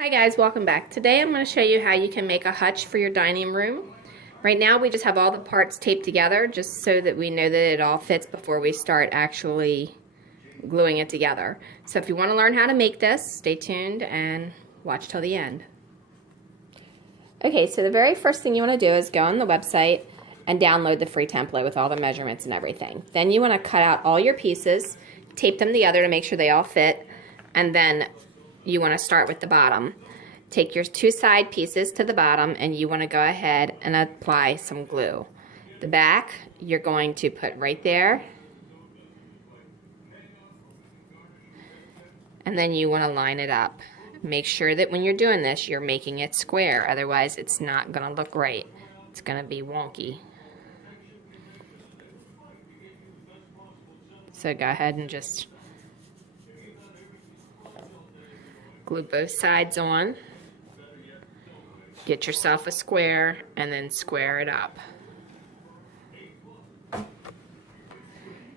Hi guys, welcome back. Today I'm going to show you how you can make a hutch for your dining room. Right now we just have all the parts taped together just so that we know that it all fits before we start actually gluing it together. So if you want to learn how to make this, stay tuned and watch till the end. Okay, so the very first thing you want to do is go on the website and download the free template with all the measurements and everything. Then you want to cut out all your pieces, tape them together to make sure they all fit, and then you want to start with the bottom. Take your two side pieces to the bottom and you want to go ahead and apply some glue. The back you're going to put right there, and then you want to line it up. Make sure that when you're doing this you're making it square, otherwise it's not going to look right. It's going to be wonky. So go ahead and just glue both sides on. Get yourself a square and then square it up.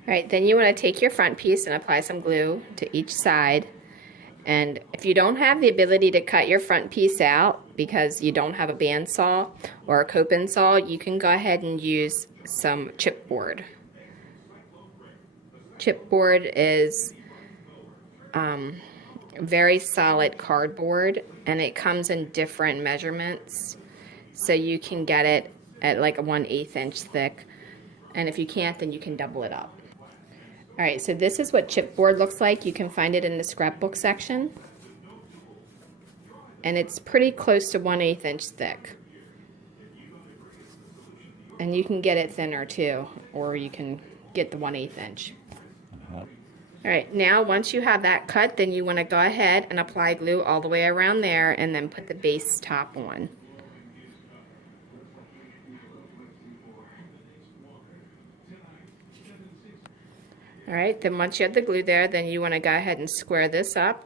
Alright, then you want to take your front piece and apply some glue to each side. And if you don't have the ability to cut your front piece out because you don't have a bandsaw or a coping saw, you can go ahead and use some chipboard. Chipboard is very solid cardboard, and it comes in different measurements, so you can get it at like a 1/8 inch thick, and if you can't then you can double it up. Alright, so this is what chipboard looks like. You can find it in the scrapbook section, and it's pretty close to 1/8 inch thick, and you can get it thinner too, or you can get the 1/8 inch. Alright, now once you have that cut, then you want to go ahead and apply glue all the way around there and then put the base top on. Alright, then once you have the glue there, then you want to go ahead and square this up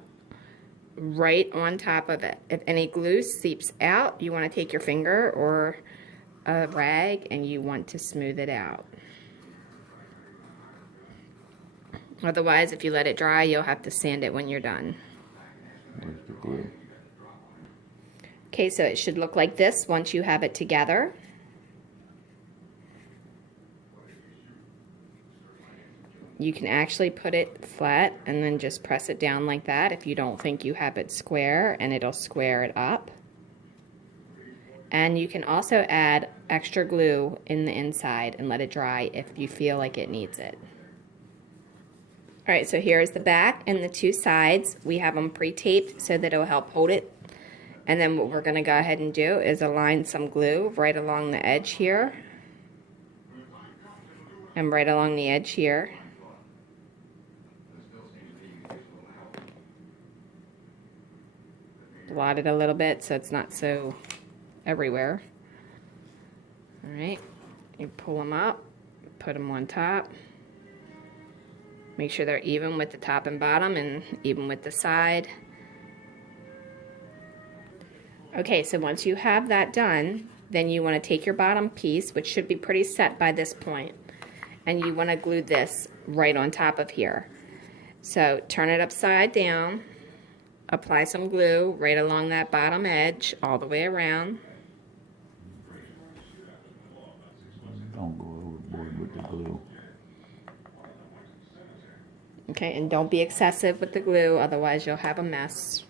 right on top of it. If any glue seeps out, you want to take your finger or a rag and you want to smooth it out. Otherwise, if you let it dry, you'll have to sand it when you're done. Where's the glue? Okay, so it should look like this once you have it together. You can actually put it flat and then just press it down like that if you don't think you have it square, and it'll square it up. And you can also add extra glue in the inside and let it dry if you feel like it needs it. Alright, so here's the back and the two sides. We have them pre-taped so that it'll help hold it. And then what we're going to go ahead and do is align some glue right along the edge here. And right along the edge here. Blot it a little bit so it's not so everywhere. Alright, you pull them up, put them on top. Make sure they're even with the top and bottom and even with the side. Okay, so once you have that done, then you want to take your bottom piece, which should be pretty set by this point, and you want to glue this right on top of here. So turn it upside down, apply some glue right along that bottom edge all the way around. Don't go overboard with the glue. Okay, and don't be excessive with the glue, otherwise you'll have a mess.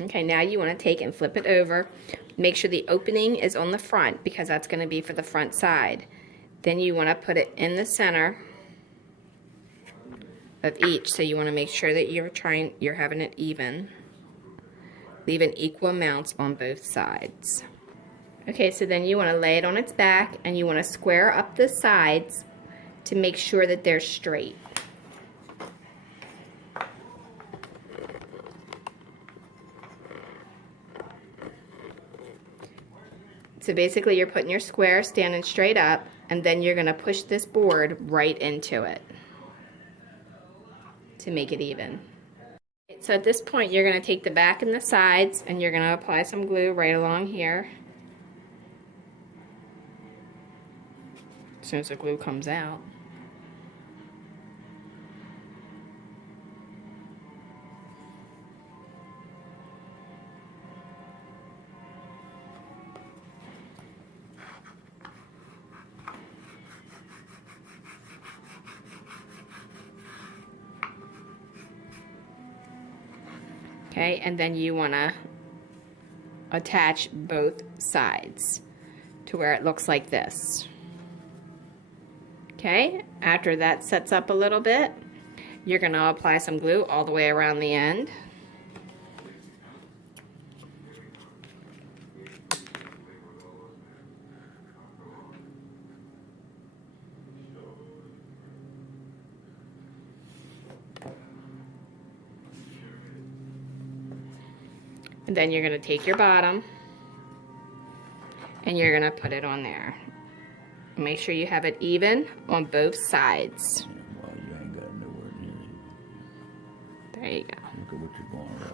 Okay, now you want to take and flip it over. Make sure the opening is on the front because that's going to be for the front side. Then you want to put it in the center of each, so you want to make sure that you're having it even. Leaving equal amounts on both sides. Okay, so then you want to lay it on its back and you want to square up the sides to make sure that they're straight. So basically you're putting your square standing straight up, and then you're going to push this board right into it to make it even. So at this point you're going to take the back and the sides and you're going to apply some glue right along here. As soon as the glue comes out. Okay, and then you want to attach both sides to where it looks like this. Okay, after that sets up a little bit, you're going to apply some glue all the way around the end. And then you're going to take your bottom and you're going to put it on there. Make sure you have it even on both sides. Well, you ain't got nowhere near it. There you go. Look at what you're going right.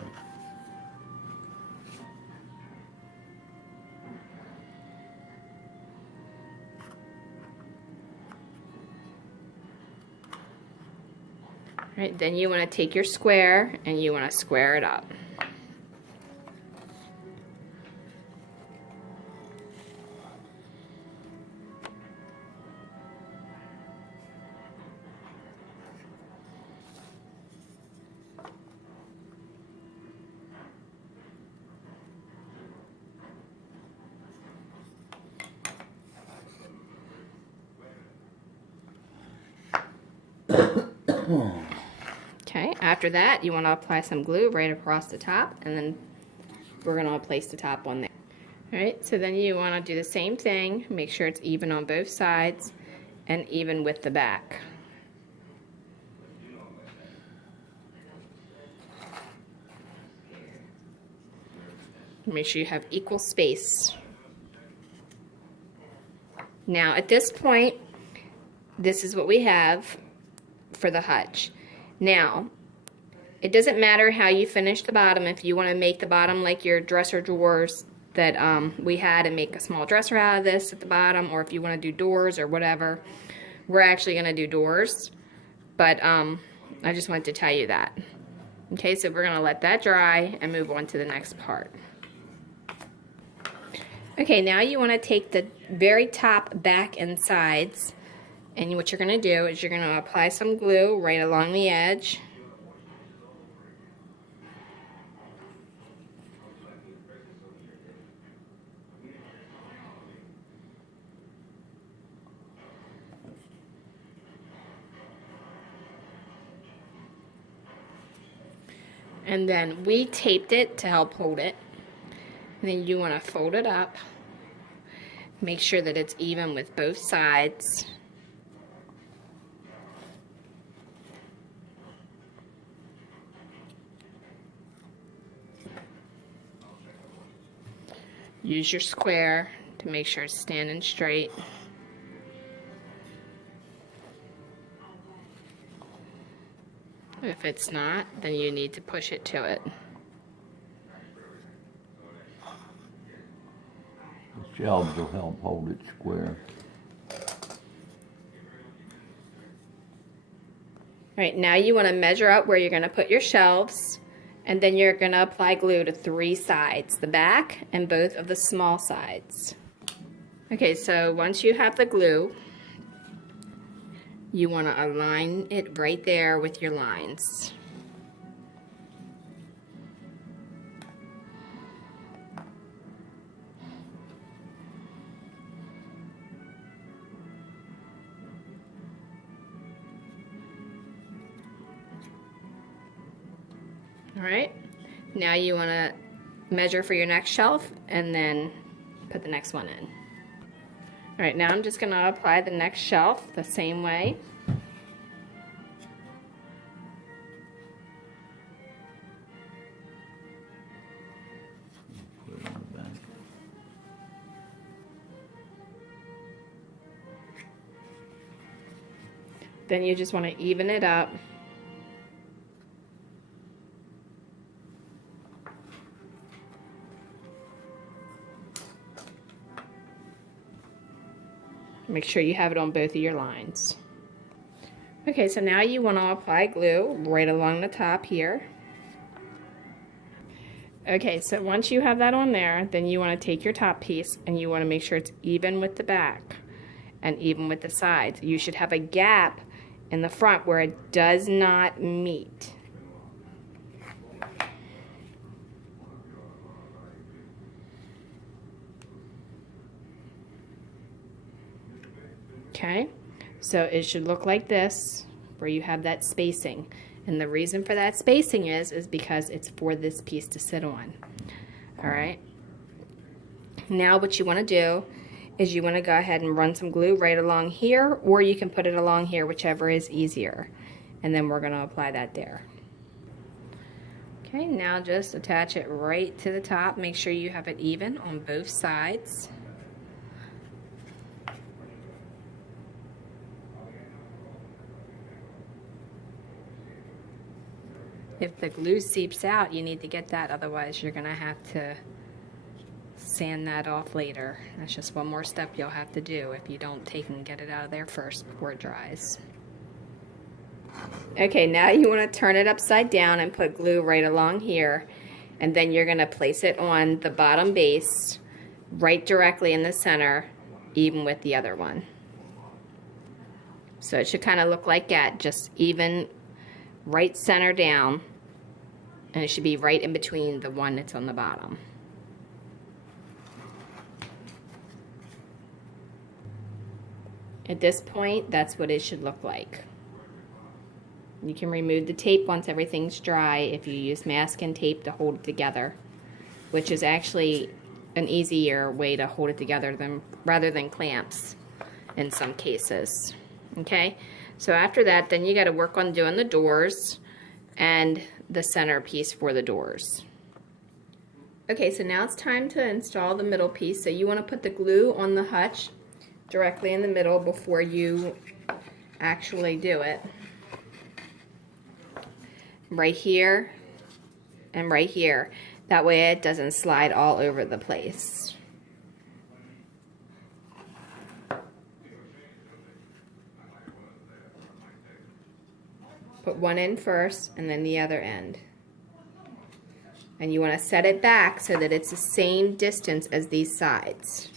Right, then you want to take your square and you want to square it up. Okay, after that you want to apply some glue right across the top, and then we're going to place the top on there. Alright, so then you want to do the same thing, make sure it's even on both sides and even with the back. Make sure you have equal space. Now at this point, this is what we have for the hutch. Now, it doesn't matter how you finish the bottom. If you want to make the bottom like your dresser drawers that we had and make a small dresser out of this at the bottom, or if you want to do doors or whatever, we're actually going to do doors. But I just wanted to tell you that. Okay, so we're going to let that dry and move on to the next part. Okay, now you want to take the very top, back, and sides, and what you're going to do is you're going to apply some glue right along the edge. And then we taped it to help hold it. And then you want to fold it up. Make sure that it's even with both sides. Use your square to make sure it's standing straight. If it's not, then you need to push it to it. The shelves will help hold it square. Alright, now you want to measure out where you're going to put your shelves, and then you're going to apply glue to 3 sides, the back and both of the small sides. Okay, so once you have the glue, you want to align it right there with your lines. Alright, now you want to measure for your next shelf and then put the next one in. Alright, now I'm just going to apply the next shelf the same way. Put it on the back. Then you just want to even it up. Make sure you have it on both of your lines. Okay, so now you want to apply glue right along the top here. Okay, so once you have that on there, then you want to take your top piece and you want to make sure it's even with the back and even with the sides. You should have a gap in the front where it does not meet. So it should look like this, where you have that spacing. And the reason for that spacing is because it's for this piece to sit on. All right. Now what you want to do is you want to go ahead and run some glue right along here, or you can put it along here, whichever is easier. And then we're going to apply that there. Okay, now just attach it right to the top. Make sure you have it even on both sides. If the glue seeps out, you need to get that, otherwise you're going to have to sand that off later. That's just one more step you'll have to do if you don't take and get it out of there first before it dries. Okay, now you want to turn it upside down and put glue right along here, and then you're going to place it on the bottom base right directly in the center, even with the other one. So it should kind of look like that, just even right center down, and it should be right in between the one that's on the bottom. At this point, that's what it should look like. You can remove the tape once everything's dry if you use masking tape to hold it together, which is actually an easier way to hold it together rather than clamps in some cases. Okay, so after that, then you got to work on doing the doors and the center piece for the doors. Okay, so now it's time to install the middle piece. So you want to put the glue on the hutch directly in the middle before you actually do it. Right here and right here. That way it doesn't slide all over the place. Put one in first and then the other end. And you want to set it back so that it's the same distance as these sides.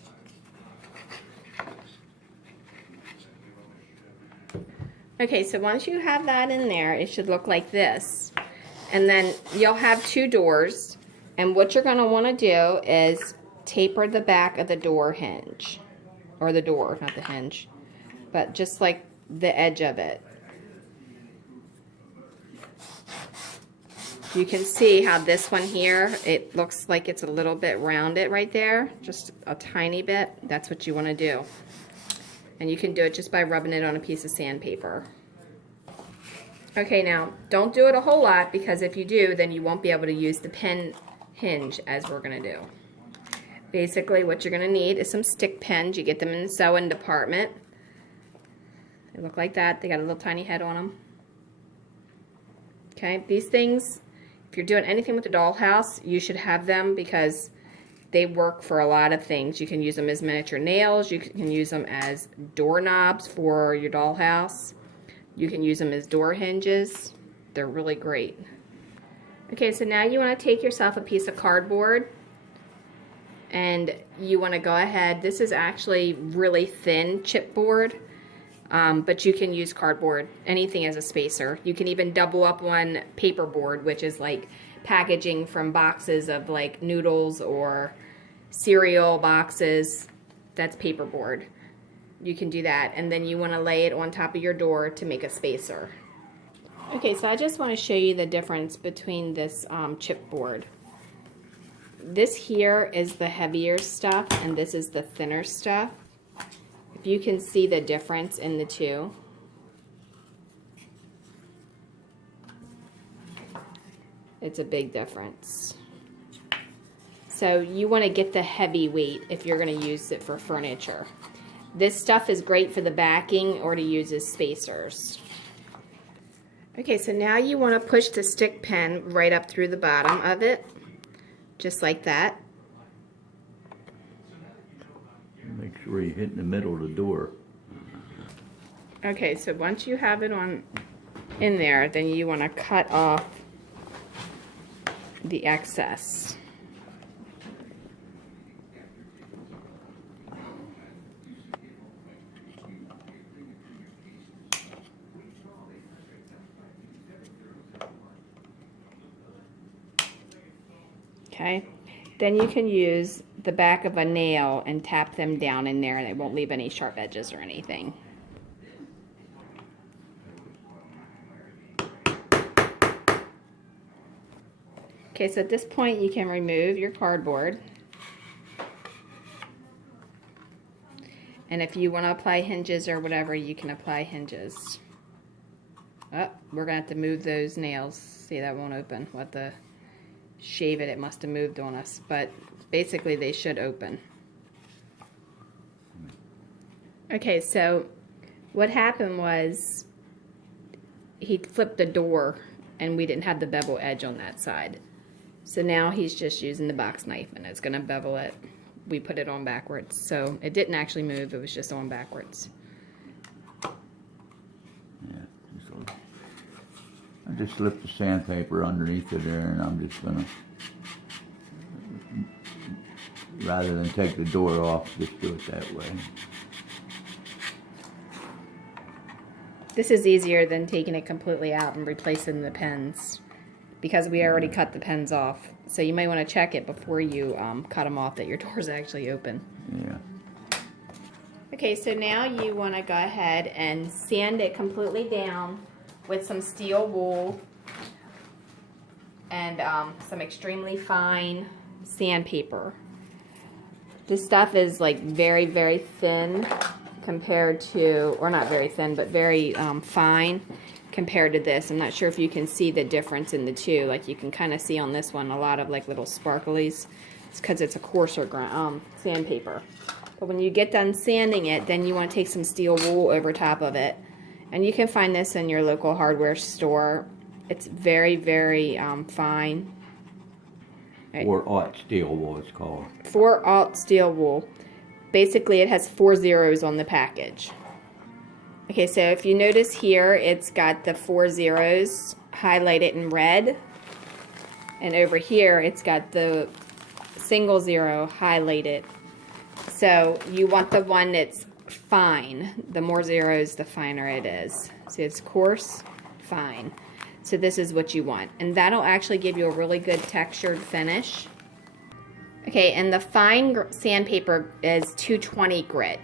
Okay, so once you have that in there, it should look like this. And then you'll have two doors, and what you're going to want to do is taper the back of the door hinge. Or the door, not the hinge. But just like the edge of it. You can see how this one here, it looks like it's a little bit rounded right there. Just a tiny bit. That's what you want to do. And you can do it just by rubbing it on a piece of sandpaper. Okay, now don't do it a whole lot, because if you do, then you won't be able to use the pen hinge as we're going to do. Basically what you're going to need is some stick pens. You get them in the sewing department. They look like that. They got a little tiny head on them. Okay, these things, if you're doing anything with the dollhouse, you should have them because they work for a lot of things. You can use them as miniature nails. You can use them as doorknobs for your dollhouse. You can use them as door hinges. They're really great. Okay, so now you want to take yourself a piece of cardboard and you want to go ahead. This is actually really thin chipboard, but you can use cardboard, anything as a spacer. You can even double up one paperboard, which is like packaging from boxes of like noodles or cereal boxes. That's paperboard. You can do that, and then you want to lay it on top of your door to make a spacer. Okay, so I just want to show you the difference between this chipboard. This here is the heavier stuff, and this is the thinner stuff. If you can see the difference in the two. It's a big difference. So you want to get the heavy weight if you're going to use it for furniture. This stuff is great for the backing or to use as spacers. Okay, so now you want to push the stick pen right up through the bottom of it, just like that. Make sure you hit in the middle of the door. Okay, so once you have it on in there, then you want to cut off the excess. Okay, then you can use the back of a nail and tap them down in there, and it won't leave any sharp edges or anything. Okay, so at this point you can remove your cardboard. And if you want to apply hinges or whatever, you can apply hinges. Oh, we're going to have to move those nails. See, that won't open. We'll have to shave it. It must have moved on us. But basically, they should open. Okay, so what happened was he flipped the door and we didn't have the bevel edge on that side. So now he's just using the box knife and it's going to bevel it. We put it on backwards. So it didn't actually move, it was just on backwards. Yeah, I just slipped the sandpaper underneath it there, and I'm just going to, rather than take the door off, just do it that way. This is easier than taking it completely out and replacing the pins because we already cut the pins off. So you might want to check it before you cut them off that your door's actually open. Yeah. Okay, so now you want to go ahead and sand it completely down with some steel wool and some extremely fine sandpaper. This stuff is like very, very thin compared to, or not very thin, but very fine compared to this. I'm not sure if you can see the difference in the two. Like you can kind of see on this one a lot of like little sparklies. It's because it's a coarser sandpaper. But when you get done sanding it, then you want to take some steel wool over top of it. And you can find this in your local hardware store. It's very, very fine. Right. 4/0 steel wool, it's called. 4/0 steel wool. Basically, it has 4 zeros on the package. Okay, so if you notice here, it's got the 4 zeros highlighted in red. And over here, it's got the single zero highlighted. So you want the one that's fine. The more zeros, the finer it is. See, it's coarse, fine. So this is what you want. And that'll actually give you a really good textured finish. Okay, and the fine sandpaper is 220 grit.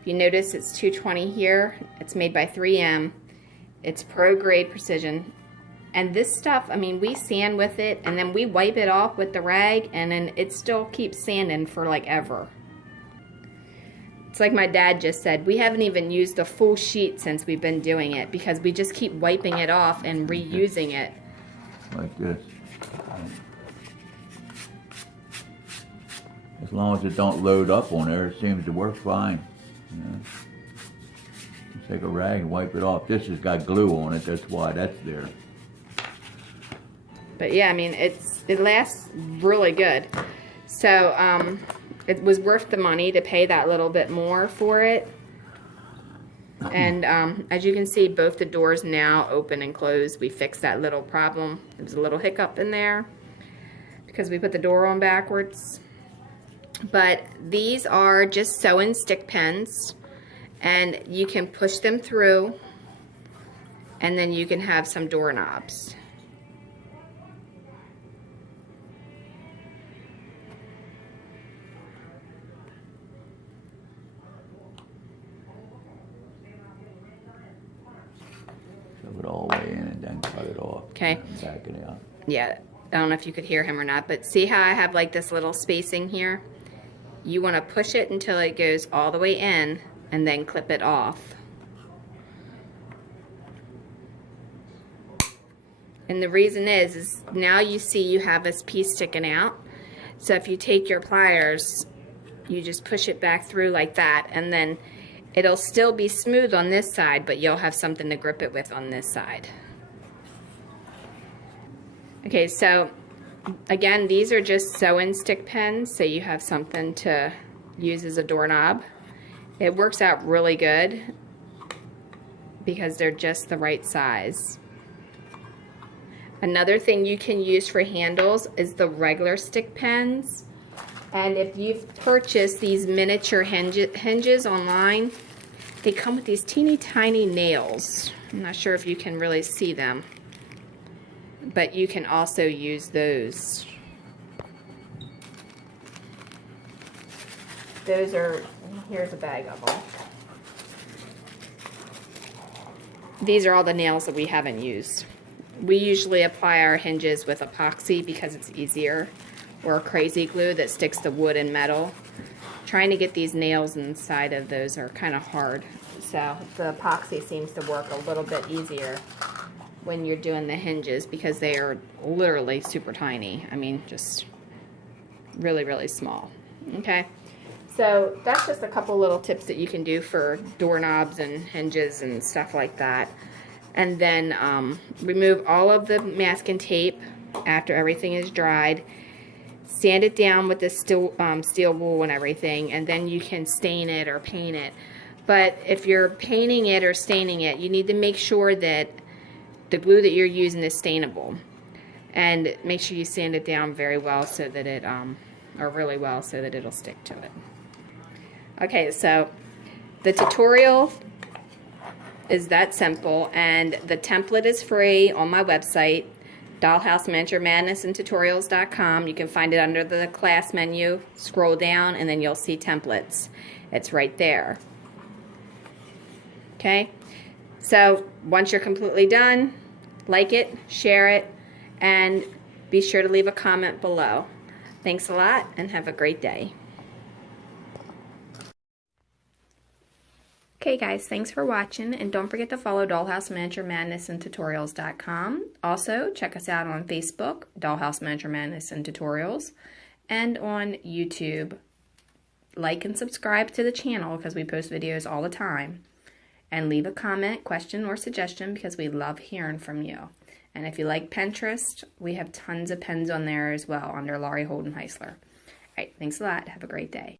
If you notice, it's 220 here. It's made by 3M. It's pro grade precision. And this stuff, I mean, we sand with it and then we wipe it off with the rag and then it still keeps sanding for like ever. It's like my dad just said, we haven't even used a full sheet since we've been doing it because we just keep wiping it off and reusing it. Like this. As long as it don't load up on there, it seems to work fine. You know? Just take a rag and wipe it off. This has got glue on it, that's why that's there. But yeah, I mean, it lasts really good. So it was worth the money to pay that little bit more for it. And as you can see, both the doors now open and close. We fixed that little problem. There was a little hiccup in there because we put the door on backwards. But these are just sew-in stick pins, and you can push them through, and then you can have some doorknobs. Shove it all the way in and then cut it off. Okay. Back it out. Yeah, I don't know if you could hear him or not, but see how I have like this little spacing here? You want to push it until it goes all the way in and then clip it off. And the reason is now you see you have this piece sticking out. So if you take your pliers, you just push it back through like that, and then it'll still be smooth on this side, but you'll have something to grip it with on this side. Okay, so again, these are just sew-in stick pins, so you have something to use as a doorknob. It works out really good because they're just the right size. Another thing you can use for handles is the regular stick pins. And if you've purchased these miniature hinges online, they come with these teeny tiny nails. I'm not sure if you can really see them, but you can also use those. Those are, here's a bag of them. These are all the nails that we haven't used. We usually apply our hinges with epoxy because it's easier, or crazy glue that sticks to wood and metal. Trying to get these nails inside of those are kind of hard, so the epoxy seems to work a little bit easier when you're doing the hinges because they are literally super tiny. I mean, just really, really small. Okay, so that's just a couple little tips that you can do for doorknobs and hinges and stuff like that. And then remove all of the masking tape after everything is dried. Sand it down with the steel wool and everything, and then you can stain it or paint it. But if you're painting it or staining it, you need to make sure that the glue that you're using is stainable. And make sure you sand it down very well so that it, or really well so that it'll stick to it. Okay, so the tutorial is that simple, and the template is free on my website, Dollhouse Miniature Madness and Tutorials.com. You can find it under the class menu. Scroll down and then you'll see templates. It's right there. Okay, so once you're completely done, like it, share it, and be sure to leave a comment below. Thanks a lot and have a great day. Okay guys, thanks for watching, and don't forget to follow Dollhouse Miniature Madness and Tutorials.com. Also, check us out on Facebook, Dollhouse Miniature Madness and Tutorials, and on YouTube. Like and subscribe to the channel because we post videos all the time. And leave a comment, question, or suggestion because we love hearing from you. And if you like Pinterest, we have tons of pens on there as well under Laurie Holden Heisler. Alright, thanks a lot. Have a great day.